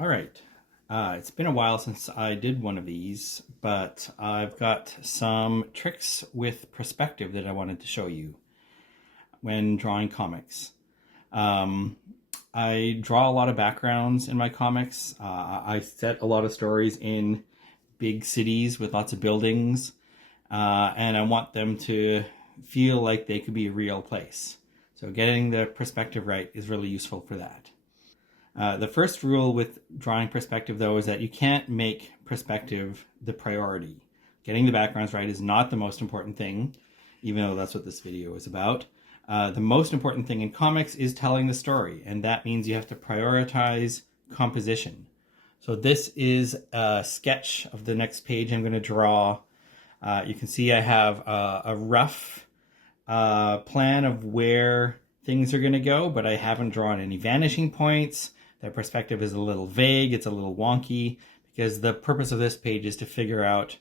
All right. It's been a while since I did one of these, but I've got some tricks with perspective that I wanted to show you when drawing comics. Um, I draw a lot of backgrounds in my comics. I set a lot of stories in big cities with lots of buildings, and I want them to feel like they could be a real place. So getting the perspective right is really useful for that. The first rule with drawing perspective, though, is that you can't make perspective the priority. Getting the backgrounds right is not the most important thing, even though that's what this video is about. The most important thing in comics is telling the story, and that means you have to prioritize composition. So this is a sketch of the next page I'm going to draw. You can see I have a rough plan of where things are going to go, but I haven't drawn any vanishing points. Their perspective is a little vague, it's a little wonky, because the purpose of this page is to figure out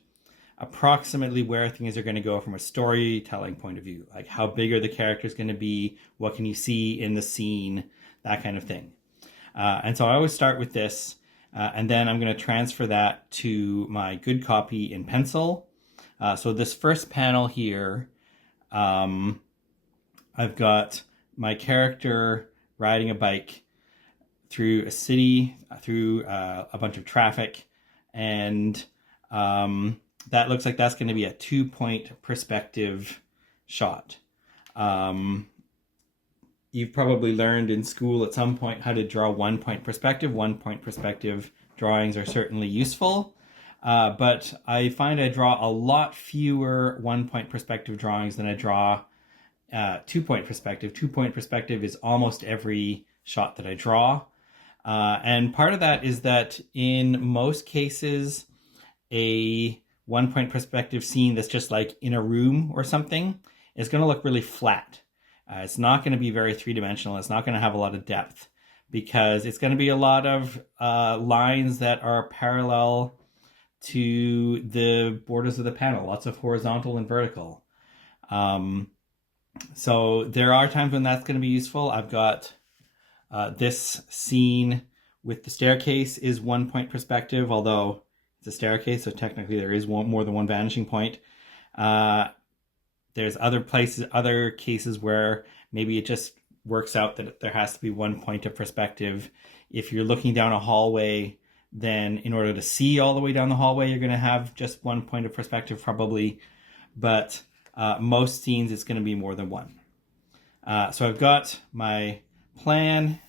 approximately where things are going to go from a storytelling point of view. Like how big are the characters going to be, what can you see in the scene, that kind of thing. And so I always start with this, and then I'm going to transfer that to my good copy in pencil. So this first panel here, I've got my character riding a bike through a city, through a bunch of traffic, and that looks like that's going to be a 2-point perspective shot. You've probably learned in school at some point how to draw 1-point perspective. 1-point perspective drawings are certainly useful, but I find I draw a lot fewer 1-point perspective drawings than I draw 2-point perspective. 2-point perspective is almost every shot that I draw. And part of that is that in most cases, a 1-point perspective scene that's just like in a room or something is going to look really flat. It's not going to be very three-dimensional. It's not going to have a lot of depth because it's going to be a lot of lines that are parallel to the borders of the panel, lots of horizontal and vertical. So there are times when that's going to be useful. I've got this scene with the staircase is 1-point perspective, although it's a staircase, so technically there is more than one vanishing point. There's other cases where maybe it just works out that there has to be 1 point of perspective. If you're looking down a hallway, then in order to see all the way down the hallway, you're going to have just 1 point of perspective probably, but most scenes it's going to be more than one. So I've got my plan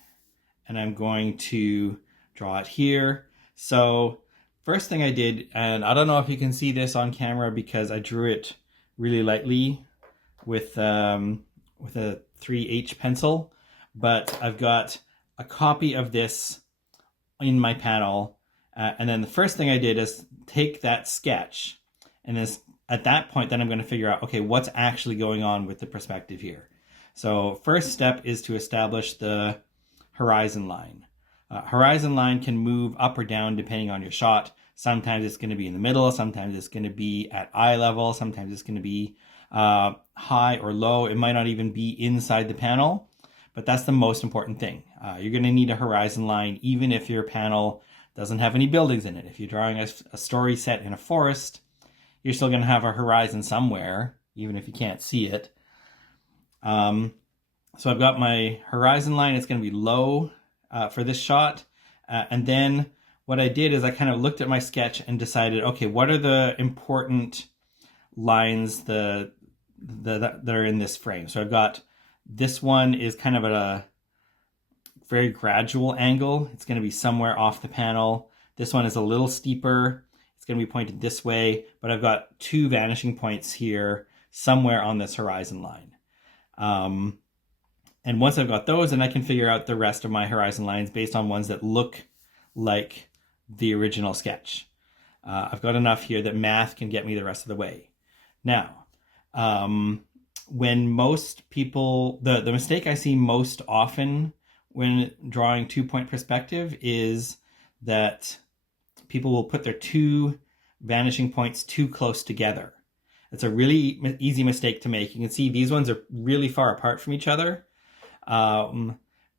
and I'm going to draw it here. So first thing I did, and I don't know if you can see this on camera because I drew it really lightly with a 3H pencil, but I've got a copy of this in my panel. And then the first thing I did is take that sketch, and at that point, then I'm going to figure out, okay, what's actually going on with the perspective here. So first step is to establish the horizon line. Horizon line can move up or down depending on your shot. Sometimes it's going to be in the middle, sometimes it's going to be at eye level, sometimes it's going to be high or low. It might not even be inside the panel, but that's the most important thing. You're going to need a horizon line even if your panel doesn't have any buildings in it. If you're drawing a story set in a forest, you're still going to have a horizon somewhere, even if you can't see it. So I've got my horizon line. It's going to be low for this shot. And then what I did is I kind of looked at my sketch and decided, okay, what are the important lines that are in this frame? So I've got this one is kind of at a very gradual angle. It's going to be somewhere off the panel. This one is a little steeper. It's going to be pointed this way, but I've got 2 vanishing points here somewhere on this horizon line. And once I've got those, then I can figure out the rest of my horizon lines based on ones that look like the original sketch. I've got enough here that math can get me the rest of the way. Now, when most people, the mistake I see most often when drawing 2-point perspective is that people will put their 2 vanishing points too close together. It's a really easy mistake to make. You can see these ones are really far apart from each other.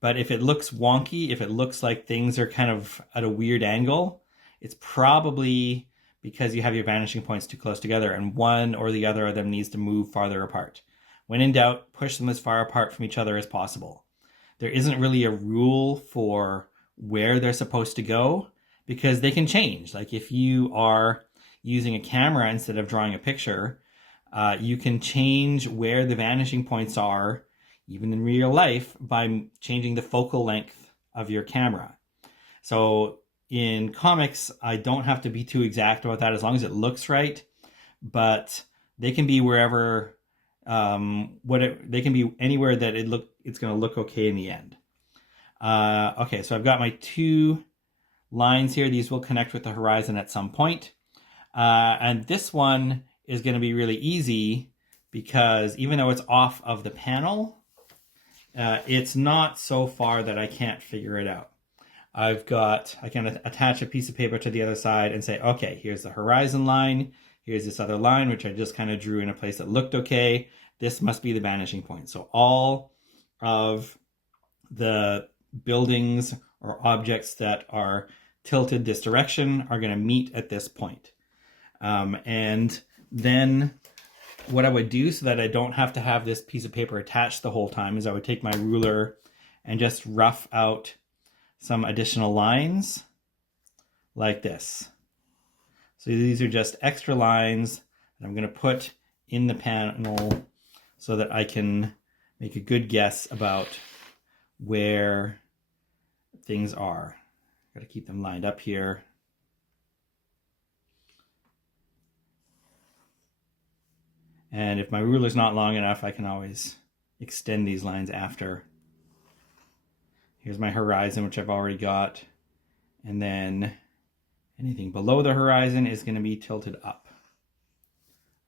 But if it looks wonky, if it looks like things are kind of at a weird angle, it's probably because you have your vanishing points too close together and one or the other of them needs to move farther apart. When in doubt, push them as far apart from each other as possible. There isn't really a rule for where they're supposed to go because they can change. Like if you are using a camera instead of drawing a picture, you can change where the vanishing points are, even in real life, by changing the focal length of your camera. So in comics, I don't have to be too exact about that as long as it looks right, but they can be wherever, they can be anywhere that it's going to look okay in the end. Okay, so I've got my two lines here. These will connect with the horizon at some point. And this one is going to be really easy because even though it's off of the panel, it's not so far that I can't figure it out. I can attach a piece of paper to the other side and say, okay, here's the horizon line. Here's this other line, which I just kind of drew in a place that looked okay. This must be the vanishing point. So all of the buildings or objects that are tilted this direction are going to meet at this point. And then what I would do so that I don't have to have this piece of paper attached the whole time is I would take my ruler and just rough out some additional lines like this. So these are just extra lines that I'm going to put in the panel so that I can make a good guess about where things are. Got to keep them lined up here. And if my ruler's not long enough, I can always extend these lines after. Here's my horizon, which I've already got. And then anything below the horizon is going to be tilted up.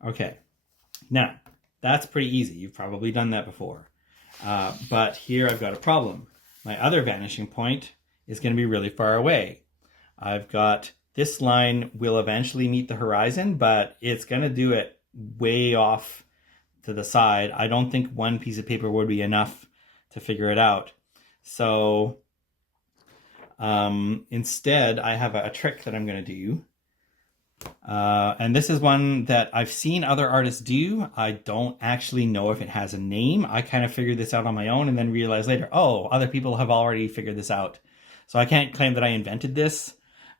Okay, now that's pretty easy. You've probably done that before. But here I've got a problem. My other vanishing point is going to be really far away. I've got this line will eventually meet the horizon, but it's going to do it way off to the side. I don't think one piece of paper would be enough to figure it out. So instead, I have a trick that I'm going to do. And this is one that I've seen other artists do. I don't actually know if it has a name. I kind of figured this out on my own and then realized later, oh, other people have already figured this out. So I can't claim that I invented this,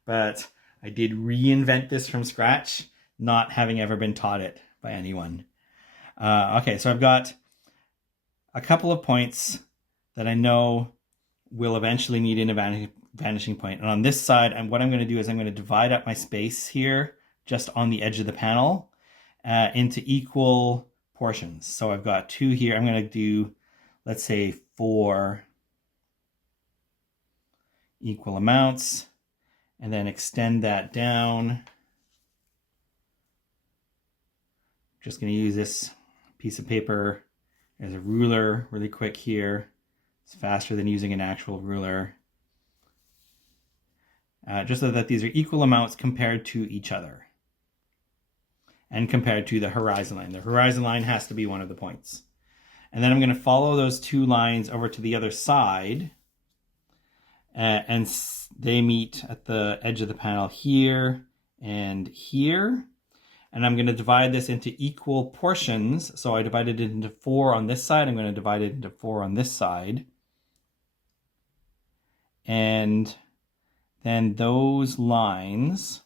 but I did reinvent this from scratch, not having ever been taught it by anyone. Okay, so I've got a couple of points that I know will eventually meet in a vanishing point. And on this side, and what I'm going to do is I'm going to divide up my space here just on the edge of the panel into equal portions. So I've got two here. I'm going to do, let's say, 4 equal amounts, and then extend that down. Just going to use this piece of paper as a ruler really quick here. It's faster than using an actual ruler. Just so that these are equal amounts compared to each other and compared to the horizon line. The horizon line has to be one of the points. And then I'm going to follow those two lines over to the other side, and they meet at the edge of the panel here and here. And I'm going to divide this into equal portions. So I divided it into 4 on this side. I'm going to divide it into 4 on this side. And then those lines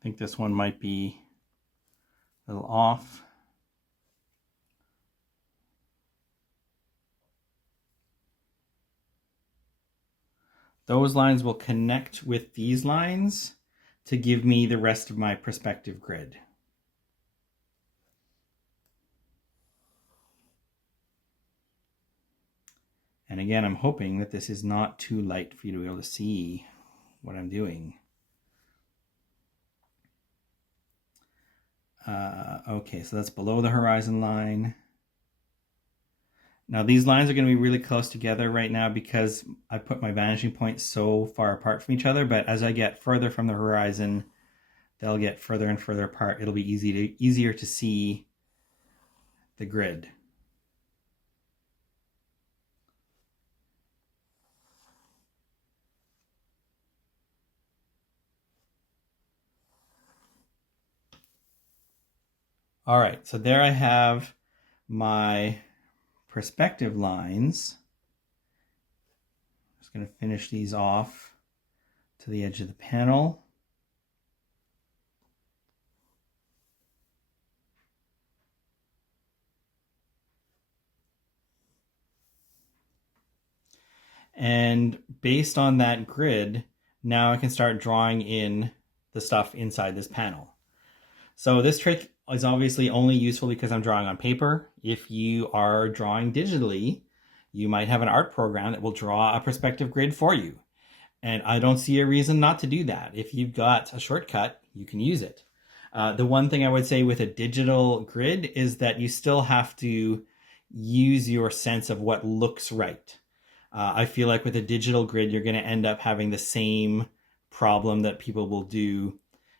I think this one might be a little off. Those lines will connect with these lines to give me the rest of my perspective grid. And again, I'm hoping that this is not too light for you to be able to see what I'm doing. Okay, so that's below the horizon line. Now these lines are going to be really close together right now because I put my vanishing points so far apart from each other, but as I get further from the horizon, they'll get further and further apart. It'll be easier to see the grid. All right, so there I have my perspective lines. I'm just going to finish these off to the edge of the panel. And based on that grid, now I can start drawing in the stuff inside this panel. So this trick is obviously only useful because I'm drawing on paper. If you are drawing digitally, you might have an art program that will draw a perspective grid for you. And I don't see a reason not to do that. If you've got a shortcut, you can use it. The one thing I would say with a digital grid is that you still have to use your sense of what looks right. I feel like with a digital grid, you're going to end up having the same problem that people will do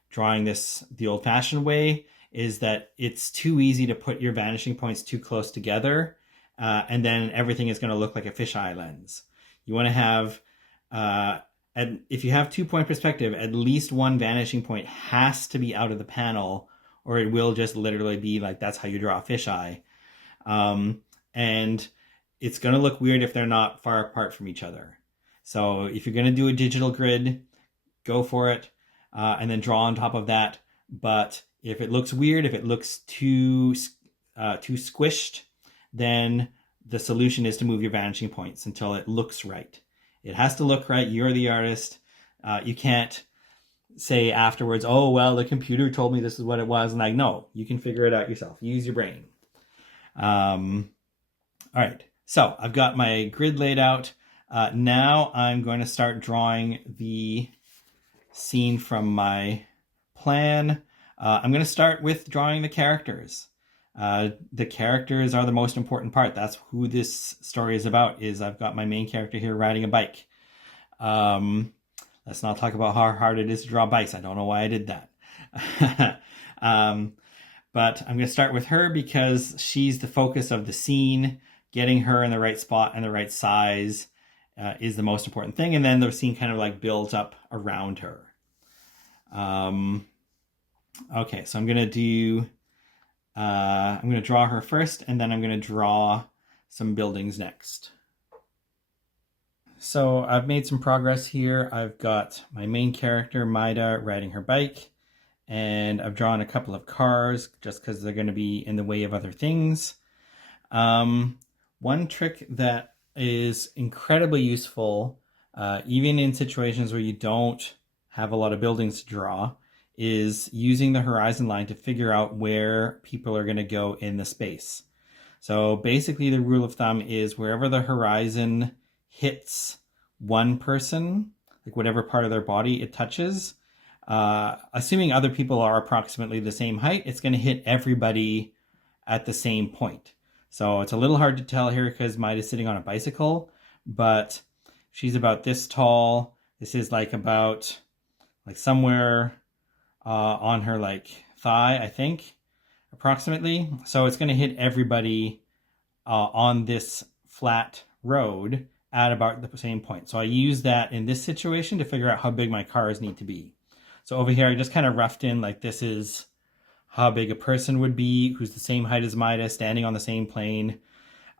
drawing this the old-fashioned way, is that it's too easy to put your vanishing points too close together, and then everything is going to look like a fisheye lens. You want to have, if you have 2-point perspective, at least one vanishing point has to be out of the panel, or it will just literally be like, that's how you draw a fisheye. And it's going to look weird if they're not far apart from each other. So if you're going to do a digital grid, go for it, and then draw on top of that. But if it looks weird, if it looks too squished, then the solution is to move your vanishing points until it looks right. It has to look right. You're the artist. You can't say afterwards, oh, well, the computer told me this is what it was. And like, no, you can figure it out yourself. Use your brain. All right. So I've got my grid laid out. Now I'm going to start drawing the scene from my plan. I'm going to start with drawing the characters. The characters are the most important part. That's who this story is about. Is I've got my main character here riding a bike. Let's not talk about how hard it is to draw bikes. I don't know why I did that. But I'm going to start with her because she's the focus of the scene. Getting her in the right spot and the right size is the most important thing. And then the scene kind of like builds up around her. Okay, so I'm going to draw her first, and then I'm going to draw some buildings next. So I've made some progress here. I've got my main character, Maida, riding her bike, and I've drawn a couple of cars just because they're going to be in the way of other things. One trick that is incredibly useful, even in situations where you don't have a lot of buildings to draw, is using the horizon line to figure out where people are going to go in the space. So basically the rule of thumb is wherever the horizon hits one person, like whatever part of their body it touches, assuming other people are approximately the same height, it's going to hit everybody at the same point. So it's a little hard to tell here because Maida's sitting on a bicycle, but she's about this tall. This is like about like somewhere on her like thigh, I think, approximately. So it's going to hit everybody on this flat road at about the same point. So I use that in this situation to figure out how big my cars need to be. So over here, I just kind of roughed in like this is how big a person would be who's the same height as Maida, standing on the same plane.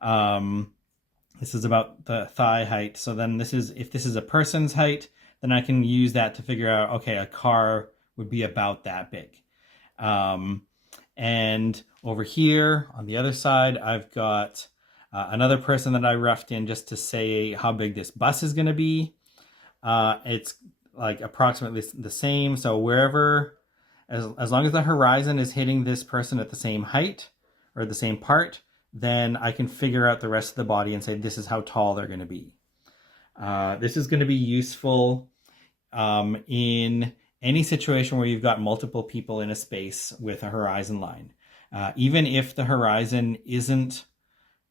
This is about the thigh height. So then this is, if this is a person's height, then I can use that to figure out, okay, a car would be about that big. And over here on the other side, I've got another person that I roughed in just to say how big this bus is going to be. It's like approximately the same. So wherever, as long as the horizon is hitting this person at the same height or the same part, then I can figure out the rest of the body and say this is how tall they're going to be. This is going to be useful in any situation where you've got multiple people in a space with a horizon line. Even if the horizon isn't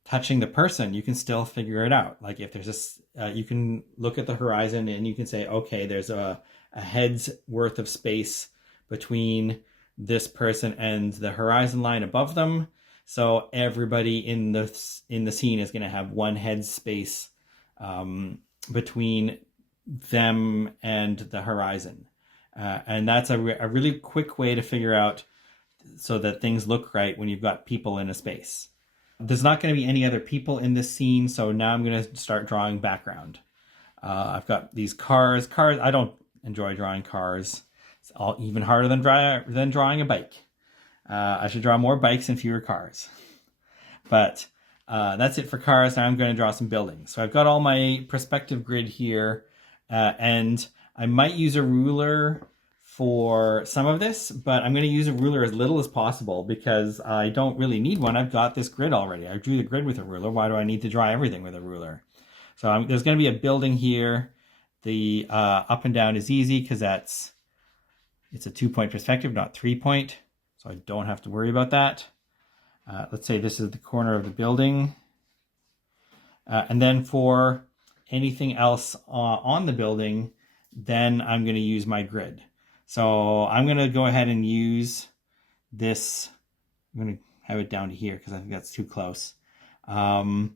touching the person, you can still figure it out. Like if there's this, you can look at the horizon and you can say, okay, there's a head's worth of space between this person and the horizon line above them. So everybody in the scene is going to have one head space between them and the horizon. And that's a really quick way to figure out so that things look right when you've got people in a space. There's not going to be any other people in this scene, so now I'm going to start drawing background. I've got these cars. I don't enjoy drawing cars. It's all even harder than drawing a bike. I should draw more bikes and fewer cars. But that's it for cars. Now I'm going to draw some buildings. So I've got all my perspective grid here, and I might use a ruler for some of this, but I'm going to use a ruler as little as possible because I don't really need one. I've got this grid already. I drew the grid with a ruler. Why do I need to draw everything with a ruler? So there's going to be a building here. The up and down is easy because it's a 2-point perspective, not 3-point. So I don't have to worry about that. Let's say this is the corner of the building. And then for anything else on the building, then I'm going to use my grid. So I'm going to go ahead and use this. I'm going to have it down to here because I think that's too close. I'm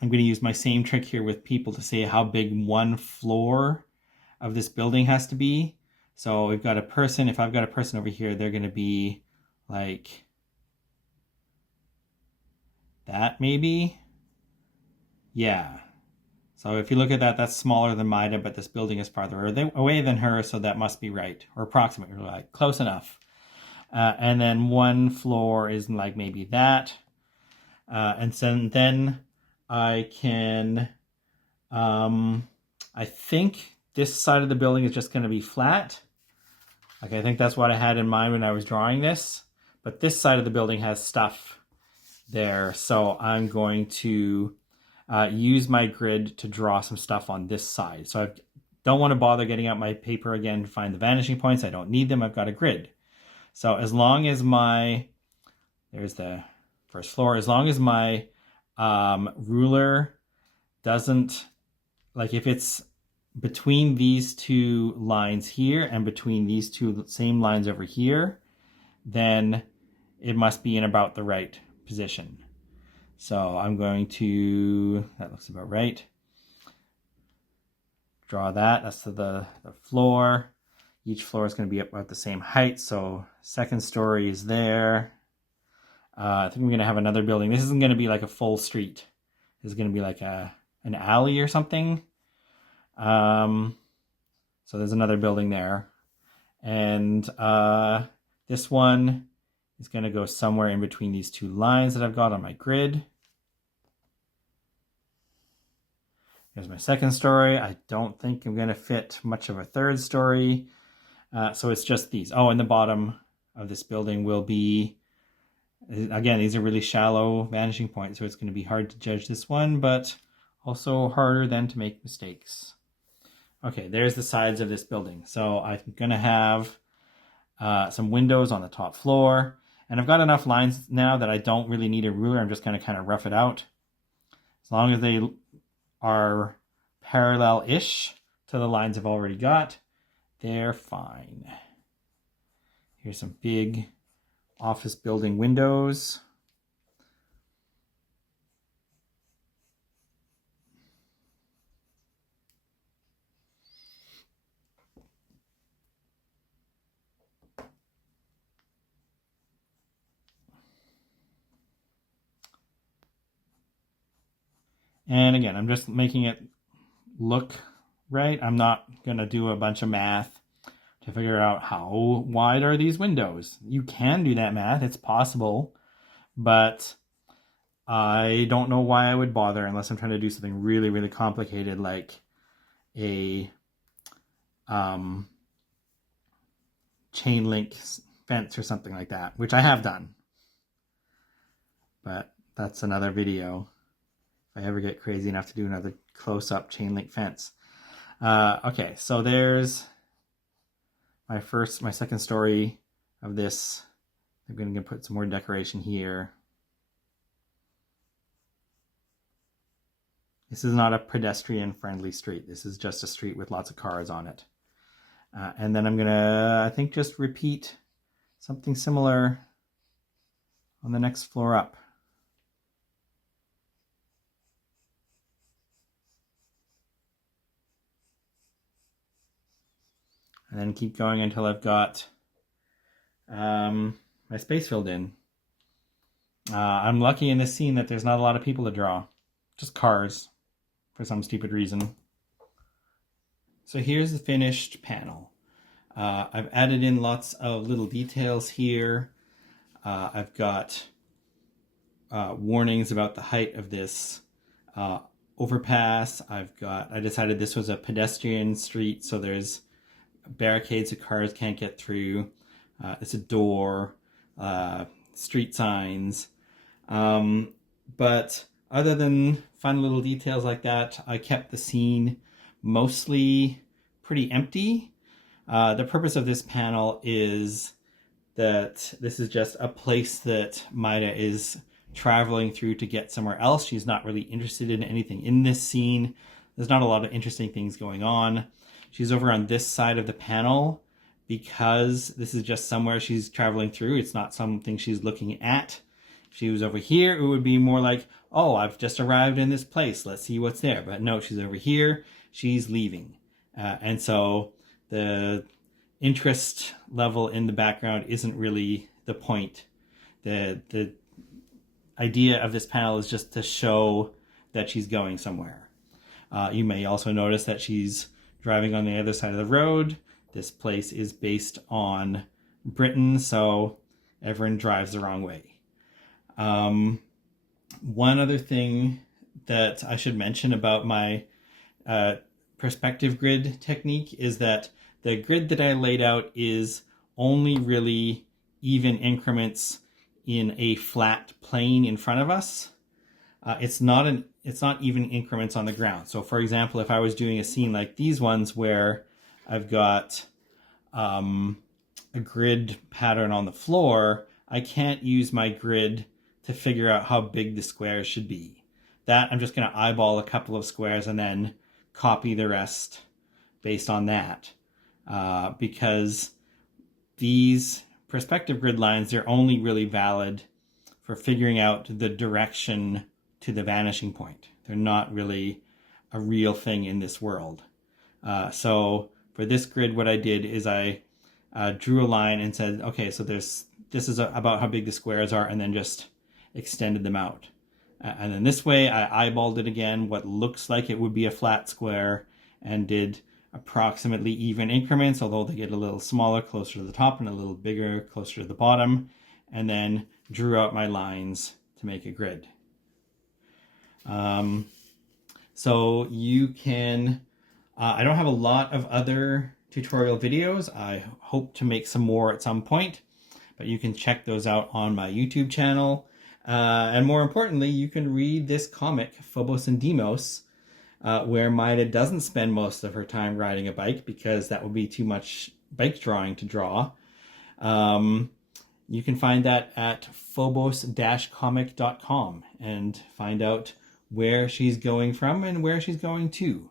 going to use my same trick here with people to say how big one floor of this building has to be. So we've got a person. If I've got a person over here, they're going to be like that maybe. Yeah. So if you look at that, that's smaller than Maida, but this building is farther away than her, so that must be right, or approximately right, close enough. And then one floor is like maybe that. And so then I can, I think this side of the building is just going to be flat. Like I think that's what I had in mind when I was drawing this. But this side of the building has stuff there, so I'm going to use my grid to draw some stuff on this side. So I don't want to bother getting out my paper again to find the vanishing points. I don't need them. I've got a grid. So as long as there's the first floor, as long as my ruler doesn't, like if it's between these two lines here and between these two same lines over here, then it must be in about the right position. So I'm going to, that looks about right. Draw that, that's the floor. Each floor is going to be about the same height. So second story is there. I think we're going to have another building. This isn't going to be like a full street. This is going to be like an alley or something. So there's another building there. And this one is going to go somewhere in between these two lines that I've got on my grid. Here's my second story. I don't think I'm going to fit much of a third story. So it's just these. Oh, and the bottom of this building will be, again, these are really shallow vanishing points, so it's going to be hard to judge this one, but also harder than to make mistakes. Okay, there's the sides of this building. So I'm going to have some windows on the top floor. And I've got enough lines now that I don't really need a ruler. I'm just going to kind of rough it out. As long as they are parallel-ish to the lines I've already got, they're fine. Here's some big office building windows. And again, I'm just making it look right. I'm not going to do a bunch of math to figure out how wide are these windows. You can do that math. It's possible. But I don't know why I would bother unless I'm trying to do something really, really complicated like a chain link fence or something like that, which I have done. But that's another video. If I ever get crazy enough to do another close-up chain link fence. Okay, so there's my second story of this. I'm going to put some more decoration here. This is not a pedestrian-friendly street. This is just a street with lots of cars on it. And then I'm gonna, I think, just repeat something similar on the next floor up. And then keep going until I've got my space filled in. I'm lucky in this scene that there's not a lot of people to draw. Just cars, for some stupid reason. So here's the finished panel. I've added in lots of little details here. I've got warnings about the height of this overpass. I decided this was a pedestrian street, so there's barricades that cars can't get through. It's a door, street signs. But other than fun little details like that, I kept the scene mostly pretty empty. The purpose of this panel is that this is just a place that Maida is traveling through to get somewhere else. She's not really interested in anything in this scene. There's not a lot of interesting things going on. She's over on this side of the panel because this is just somewhere she's traveling through. It's not something she's looking at. If she was over here, it would be more like, oh, I've just arrived in this place. Let's see what's there. But no, she's over here. She's leaving. And so the interest level in the background isn't really the point. The idea of this panel is just to show that she's going somewhere. You may also notice that she's driving on the other side of the road. This place is based on Britain, so everyone drives the wrong way. One other thing that I should mention about my perspective grid technique is that the grid that I laid out is only really even increments in a flat plane in front of us. It's not even increments on the ground. So for example, if I was doing a scene like these ones where I've got a grid pattern on the floor, I can't use my grid to figure out how big the squares should be. That I'm just going to eyeball a couple of squares and then copy the rest based on that. Because these perspective grid lines, they're only really valid for figuring out the direction to the vanishing point. They're not really a real thing in this world. So for this grid, what I did is I drew a line and said, okay, so this is about how big the squares are, and then just extended them out. And then this way, I eyeballed it again, what looks like it would be a flat square, and did approximately even increments, although they get a little smaller closer to the top and a little bigger closer to the bottom, and then drew out my lines to make a grid. So you can, I don't have a lot of other tutorial videos. I hope to make some more at some point, but you can check those out on my YouTube channel. And more importantly, you can read this comic, Phobos and Deimos, where Maida doesn't spend most of her time riding a bike because that would be too much bike drawing to draw. You can find that at phobos-comic.com and find out where she's going from and where she's going to.